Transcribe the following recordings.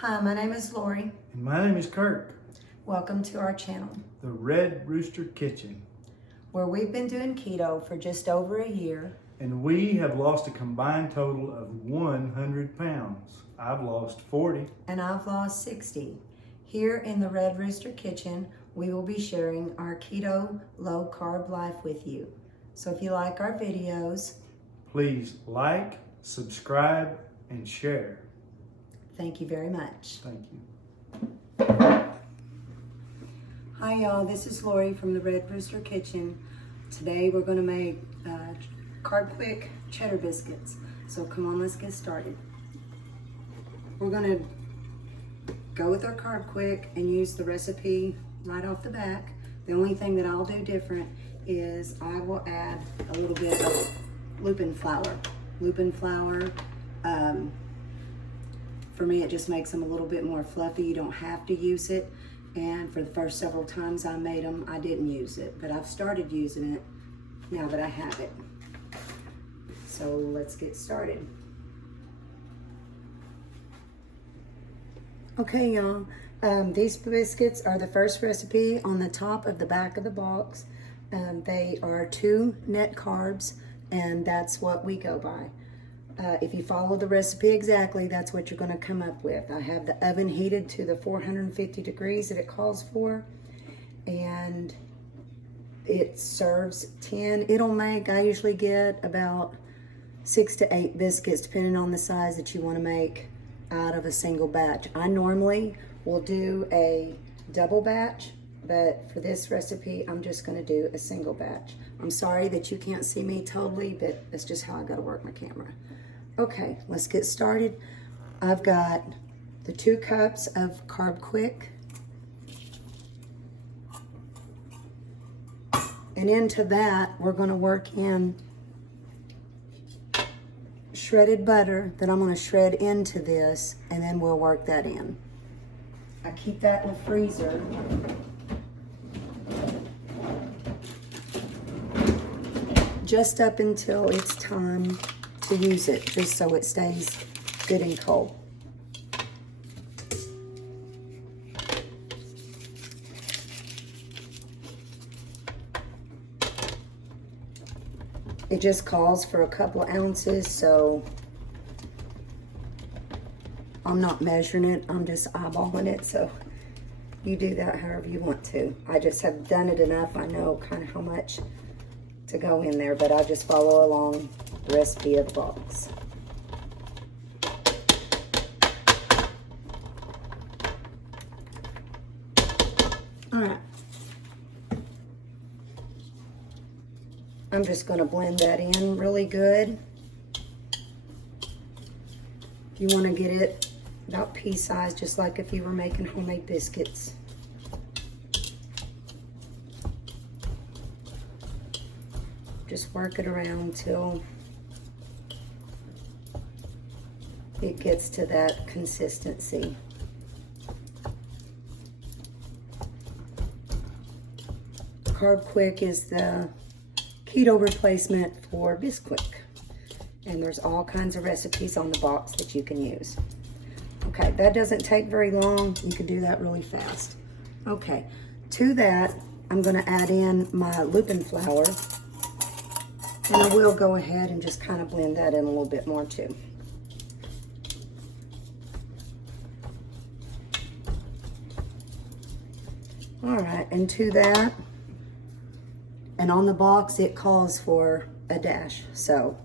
Hi, my name is Lori. And my name is Kirk. Welcome to our channel, The Red Rooster Kitchen. where we've been doing keto for just over a year. And we have lost a combined total of 100 pounds. I've lost 40. And I've lost 60. Here in the Red Rooster Kitchen, we will be sharing our keto low carb life with you. So if you like our videos, Please like, subscribe, and share. thank you very much. Thank you. Hi y'all, this is Lori from the Red Rooster Kitchen. Today we're going to make Carbquick cheddar biscuits. So come on, let's get started. We're going to go with our Carbquick and use the recipe right off the back. The only thing that I'll do different is I will add a little bit of lupin flour. Lupin flour, for me, it just makes them a little bit more fluffy. You don't have to use it. And for the first several times I made them, I didn't use it. But I've started using it now that I have it. So let's get started. Okay, y'all. These biscuits are the first recipe on the top of the back of the box. They are 2 net carbs, and that's what we go by. If you follow the recipe exactly, that's what you're going to come up with. I have the oven heated to the 450 degrees that it calls for, and it serves 10. It'll make, I usually get about 6 to 8 biscuits, depending on the size that you want to make out of a single batch. I normally will do a double batch, but for this recipe, I'm just going to do a single batch. I'm sorry that you can't see me totally, but that's just how I got to work my camera. Okay, let's get started. I've got the 2 cups of Carbquick. And into that, we're going to work in shredded butter that I'm going to shred into this, and then we'll work that in. I keep that in the freezer. Just up until it's time to use it, just so it stays good and cold. It just calls for a couple ounces, so I'm not measuring it, I'm just eyeballing it, so you do that however you want to. I just have done it enough, I know kind of how much to go in there, but I just follow along the recipe of the box. All right. I'm just going to blend that in really good. If you want to get it about pea size, just like if you were making homemade biscuits. Just work it around till it gets to that consistency. Carbquick is the keto replacement for Biscuits, and there's all kinds of recipes on the box that you can use. Okay, that doesn't take very long. You can do that really fast. Okay, to that, I'm going to add in my lupin flour. And I will go ahead and just kind of blend that in a little bit more too. All right, and to that, and on the box it calls for a dash. So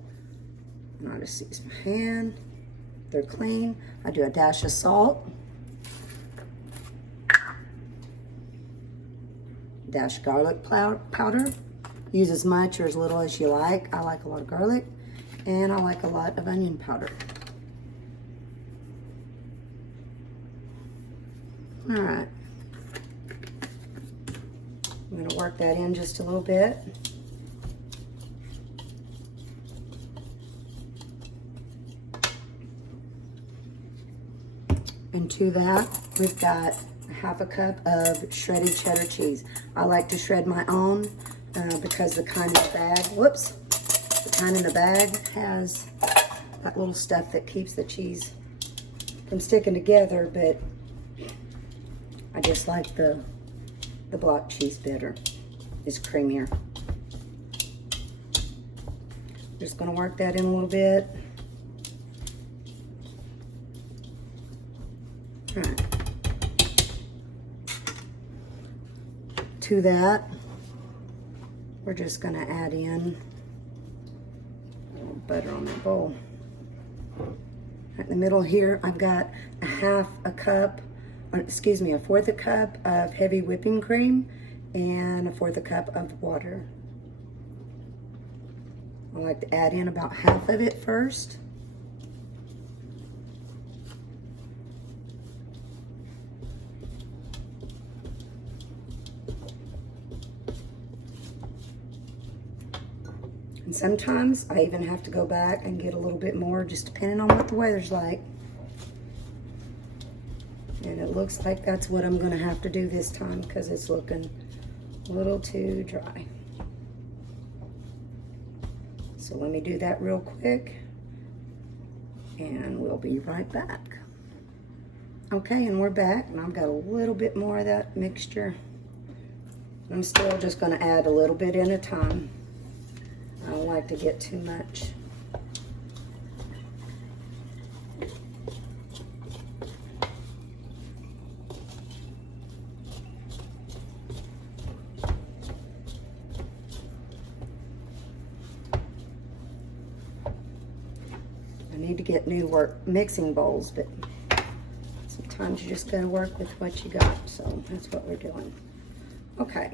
I'll just use my hand. They're clean. I do a dash of salt. Dash garlic powder. Use as much or as little as you like. I like a lot of garlic, and I like a lot of onion powder. All right. I'm going to work that in just a little bit. And to that, we've got 1/2 cup of shredded cheddar cheese. I like to shred my own. Because the kind in the bag, the kind in the bag has that little stuff that keeps the cheese from sticking together, but I just like the block cheese better. It's creamier. Just gonna work that in a little bit. All right. To that, we're just gonna add in a little butter on that bowl. Right in the middle here, I've got a fourth a cup of heavy whipping cream and a fourth a cup of water. I like to add in about half of it first. And sometimes I even have to go back and get a little bit more, just depending on what the weather's like. And it looks like that's what I'm gonna have to do this time because it's looking a little too dry. So let me do that real quick and we'll be right back. Okay, and we're back, and I've got a little bit more of that mixture. I'm still just gonna add a little bit at a time. I don't like to get too much. I need to get new mixing bowls, but sometimes you just gotta work with what you got, so that's what we're doing. Okay.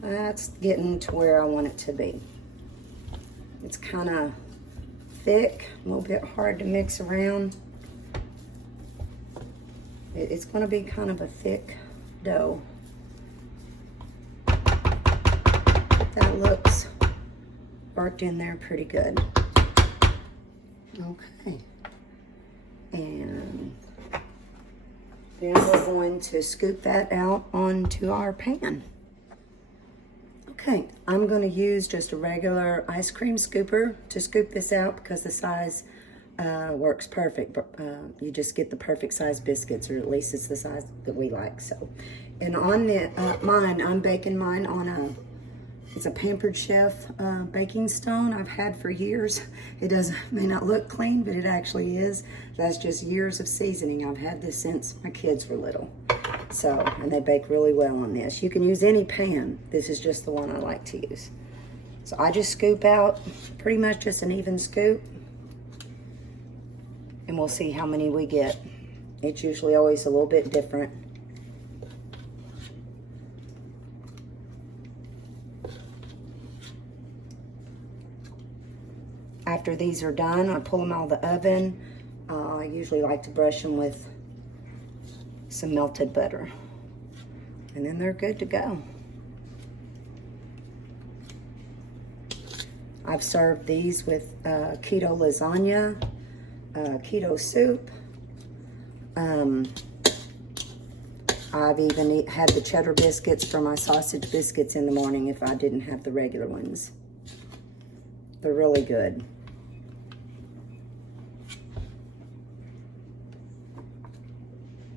That's getting to where I want it to be. It's kind of thick, a little bit hard to mix around. It's going to be kind of a thick dough. That looks worked in there pretty good. Okay. And then we're going to scoop that out onto our pan. Okay, I'm going to use just a regular ice cream scooper to scoop this out because the size works perfect. You just get the perfect size biscuits, or at least it's the size that we like. So, and on mine, I'm baking mine on it's a Pampered Chef baking stone I've had for years. It may not look clean, but it actually is. That's just years of seasoning. I've had this since my kids were little. So, and they bake really well on this. You can use any pan. This is just the one I like to use. So I just scoop out pretty much just an even scoop. And we'll see how many we get. It's usually always a little bit different. After these are done, I pull them out of the oven. I usually like to brush them with some melted butter. And then they're good to go. I've served these with keto lasagna, keto soup. I've even had the cheddar biscuits for my sausage biscuits in the morning if I didn't have the regular ones. They're really good.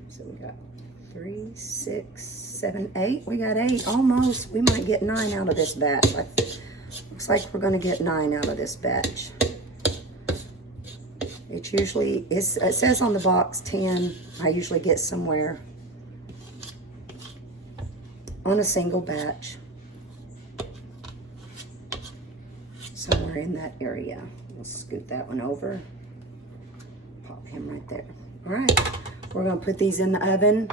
So we got 3, 6, 7, 8. We got 8 almost. We might get 9 out of this batch. Looks like we're going to get 9 out of this batch. It's usually, it says on the box 10. I usually get somewhere on a single batch. Somewhere in that area. We'll scoot that one over. Pop him right there. All right. We're going to put these in the oven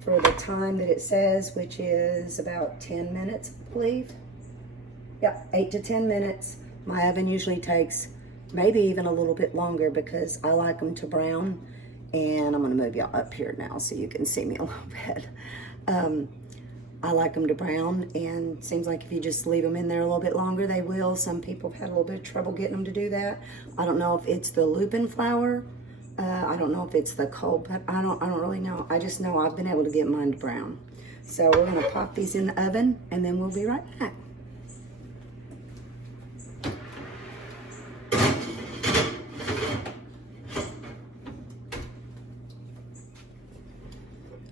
for the time that it says, which is about 10 minutes, I believe. Yeah, 8 to 10 minutes. My oven usually takes maybe even a little bit longer because I like them to brown. And I'm going to move y'all up here now so you can see me a little bit. I like them to brown, and it seems like if you just leave them in there a little bit longer, they will. Some people have had a little bit of trouble getting them to do that. I don't know if it's the lupin flour. I don't know if it's the cold, but I don't really know. I just know I've been able to get mine to brown. So we're going to pop these in the oven, and then we'll be right back.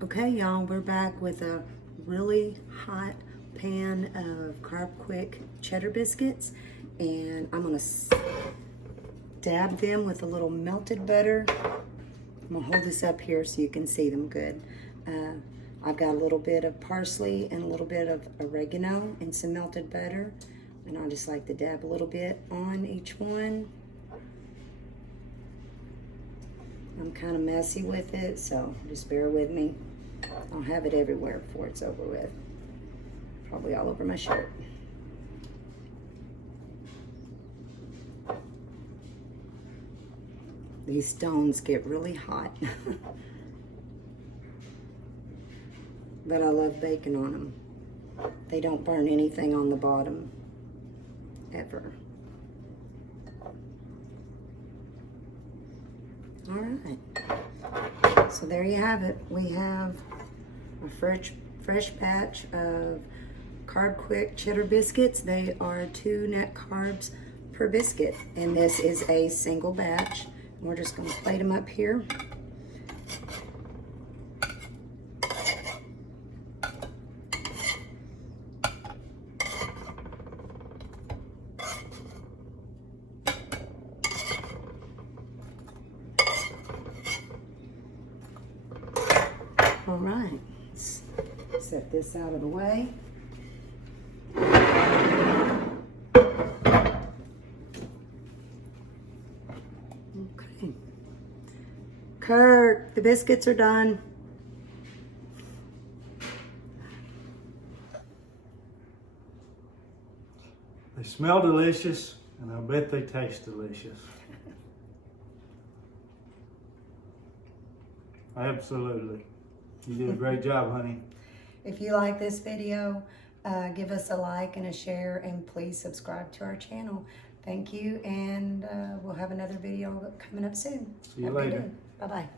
Okay, y'all, we're back with a really hot pan of Carbquick cheddar biscuits, and I'm gonna dab them with a little melted butter. I'm gonna hold this up here so you can see them good. I've got a little bit of parsley and a little bit of oregano and some melted butter, and I just like to dab a little bit on each one. I'm kind of messy with it, so just bear with me. I'll have it everywhere before it's over with. Probably all over my shirt. These stones get really hot. But I love baking on them. They don't burn anything on the bottom, ever. All right. So there you have it. We have a fresh batch of Carbquick cheddar biscuits. They are 2 net carbs per biscuit, and this is a single batch. We're just going to plate them up here. All right, let's set this out of the way. Okay. Kurt, the biscuits are done. They smell delicious, and I bet they taste delicious. Absolutely. You did a great job, honey. If you like this video, give us a like and a share, and please subscribe to our channel. Thank you, and we'll have another video coming up soon. See you later. Bye-bye.